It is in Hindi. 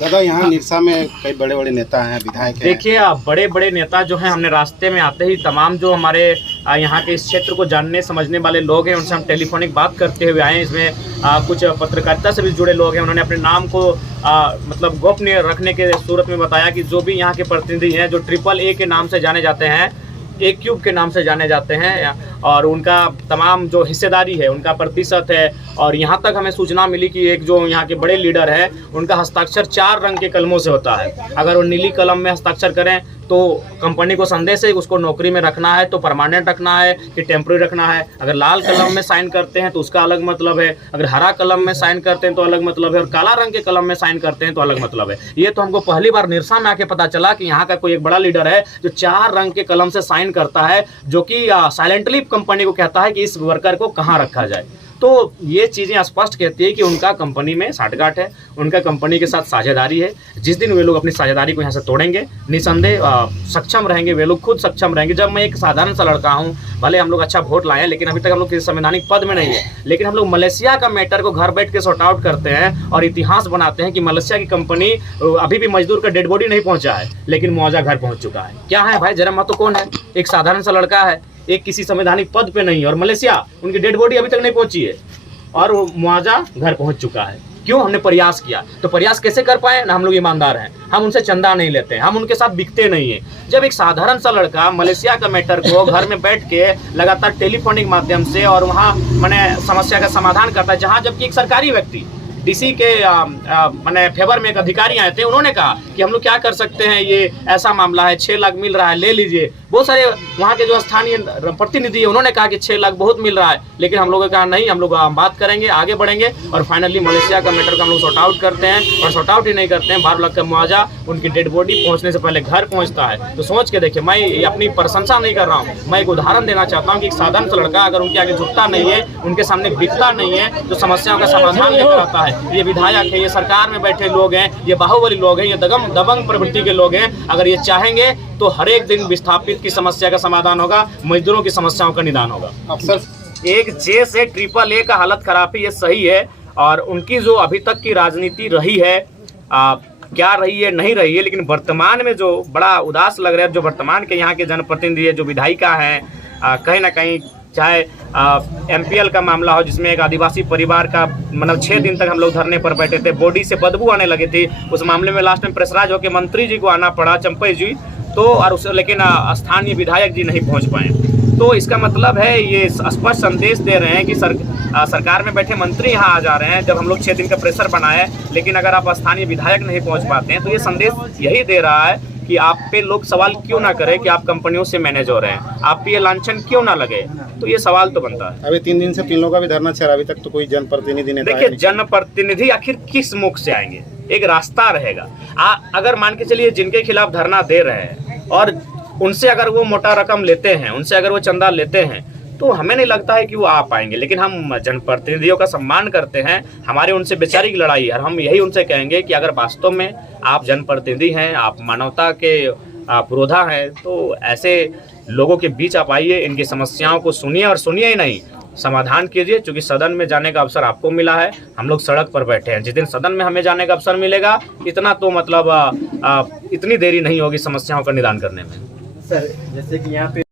दादा यहाँ निरसा में कई बड़े बड़े नेता हैं, विधायक हैं। देखिए बड़े बड़े नेता जो हैं, हमने रास्ते में आते ही तमाम जो हमारे यहाँ के इस क्षेत्र को जानने समझने वाले लोग हैं उनसे हम टेलीफोनिक बात करते हुए आए हैं। इसमें कुछ पत्रकारिता से भी जुड़े लोग हैं, उन्होंने अपने नाम को मतलब गोपनीय रखने के सूरत में बताया कि जो भी यहाँ के प्रतिनिधि हैं जो AAA के नाम से जाने जाते हैं, A³ के नाम से जाने जाते हैं, और उनका तमाम जो हिस्सेदारी है उनका प्रतिशत है। और यहाँ तक हमें सूचना मिली कि एक जो यहाँ के बड़े लीडर है उनका हस्ताक्षर 4 रंग के कलमों से होता है। अगर वो नीली कलम में हस्ताक्षर करें तो कंपनी को संदेश है उसको नौकरी में रखना है तो परमानेंट रखना है कि टेम्प्रेरी रखना है। अगर लाल कलम में साइन करते हैं तो उसका अलग मतलब है, अगर हरा कलम में साइन करते हैं तो अलग मतलब है, और काला रंग के कलम में साइन करते हैं तो अलग मतलब है। ये तो हमको पहली बार निरसा में आके पता चला कि यहाँ का कोई एक बड़ा लीडर है जो 4 रंग के कलम से साइन करता है, जो कि साइलेंटली कंपनी को कहता है कि इस वर्कर को कहाँ रखा जाए। तो ये चीज़ें स्पष्ट कहती है कि उनका कंपनी में साठगांठ है, उनका कंपनी के साथ साझेदारी है। जिस दिन वे लोग अपनी साझेदारी को यहाँ से तोड़ेंगे, निसंदेह सक्षम रहेंगे, वे लोग खुद सक्षम रहेंगे। जब मैं एक साधारण सा लड़का हूँ, भले हम लोग अच्छा वोट लाए हैं लेकिन अभी तक हम लोग किसी संवैधानिक पद में नहीं है, लेकिन हम लोग मलेशिया का मैटर को घर बैठ के सॉर्ट आउट करते हैं और इतिहास बनाते हैं कि मलेशिया की कंपनी अभी भी मजदूर का डेड बॉडी नहीं पहुँचा है लेकिन मुआवजा घर पहुँच चुका है। क्या है भाई, जरा महत्व कौन है? एक साधारण सा लड़का है, एक किसी संवैधानिक पद पे नहीं है, और मलेशिया उनकी डेड बॉडी अभी तक नहीं पहुंची है और वो मुआवजा घर पहुंच चुका है। क्यों? हमने प्रयास किया। तो प्रयास कैसे कर पाए ना? हम लोग ईमानदार हैं, हम उनसे चंदा नहीं लेते हैं, हम उनके साथ बिकते नहीं है। जब एक साधारण सा लड़का मलेशिया का मैटर को घर में बैठ के लगातार टेलीफोनिक माध्यम से और वहाँ मैंने समस्या का समाधान करता है, जहाँ जबकि एक सरकारी व्यक्ति DC के मैंने फेवर में एक अधिकारी आए थे, उन्होंने कहा कि हम लोग क्या कर सकते हैं, ये ऐसा मामला है, 6 लाख मिल रहा है, ले लीजिए। बहुत सारे वहाँ के जो स्थानीय प्रतिनिधि है उन्होंने कहा कि 6 लाख बहुत मिल रहा है, लेकिन हम लोगों ने कहा नहीं, हम लोग बात करेंगे, आगे बढ़ेंगे। और फाइनली मलेशिया का मैटर को हम लोग सॉर्ट आउट करते हैं, और सॉर्ट आउट ही नहीं करते हैं, 12 लाख का मुआवजा उनकी डेड बॉडी पहुँचने से पहले घर पहुँचता है। तो सोच के देखिए, मैं अपनी प्रशंसा नहीं कर रहा हूँ, मैं एक उदाहरण देना चाहता हूँ कि एक साधारण सा लड़का अगर उनके आगे झुकता नहीं है, उनके सामने बिकता नहीं है, जो समस्याओं का समाधान लेकर आता है। ये विधायक है, ये सरकार में बैठे लोग हैं, ये बाहुबली लोग हैं, ये दबंग प्रवृत्ति के लोग हैं। अगर ये चाहेंगे तो हर एक दिन विस्थापित की समस्या का समाधान होगा, मजदूरों की समस्याओं का निदान होगा। अक्सर एक J से AAA का हालत खराब है, ये सही है। और उनकी जो अभी तक की राजनीति रही है, क्या रही है नहीं रही है, लेकिन वर्तमान में जो बड़ा उदास लग रहा है, जो वर्तमान के यहाँ के जनप्रतिनिधि है, जो विधायिका हैं, कहीं ना कहीं चाहे MPL का मामला हो जिसमें एक आदिवासी परिवार का मतलब 6 दिन तक हम लोग धरने पर बैठे थे, बॉडी से बदबू आने लगी थी, उस मामले में लास्ट में प्रेशराइज होकर मंत्री जी को आना पड़ा, चंपई जी तो, और उस लेकिन स्थानीय विधायक जी नहीं पहुंच पाए। तो इसका मतलब है ये स्पष्ट संदेश दे रहे हैं कि सरकार में बैठे मंत्री यहाँ आ जा रहे हैं जब हम लोग 6 दिन का प्रेशर बनाए, लेकिन अगर आप स्थानीय विधायक नहीं पहुँच पाते हैं तो ये संदेश यही दे रहा है कि आप पे लोग सवाल क्यों ना करें कि आप कंपनियों से मैनेज हो रहे हैं, आप पे ये लांछन क्यों ना लगे। तो ये सवाल तो बनता है। अभी 3 दिन से 3 लोगों का भी धरना चल रहा, अभी तक तो कोई जनप्रतिनिधि नहीं। देखिए, जनप्रतिनिधि आखिर किस मुख से आएंगे? एक रास्ता रहेगा। अगर मान के चलिए जिनके खिलाफ धरना दे रहे हैं और उनसे अगर वो मोटा रकम लेते हैं, उनसे अगर वो चंदा लेते हैं, तो हमें नहीं लगता है कि वो आ पाएंगे। लेकिन हम जनप्रतिनिधियों का सम्मान करते हैं, हमारे उनसे बेचारी की लड़ाई है, और हम यही उनसे कहेंगे कि अगर वास्तव में आप जनप्रतिनिधि हैं, आप मानवता के पुरोधा हैं, तो ऐसे लोगों के बीच आप आइए, इनकी समस्याओं को सुनिए, और सुनिए ही नहीं, समाधान कीजिए। क्योंकि सदन में जाने का अवसर आपको मिला है, हम लोग सड़क पर बैठे हैं। जिस दिन सदन में हमें जाने का अवसर मिलेगा, इतना तो मतलब इतनी देरी नहीं होगी समस्याओं का निदान करने में। सर, जैसे कि यहाँ पे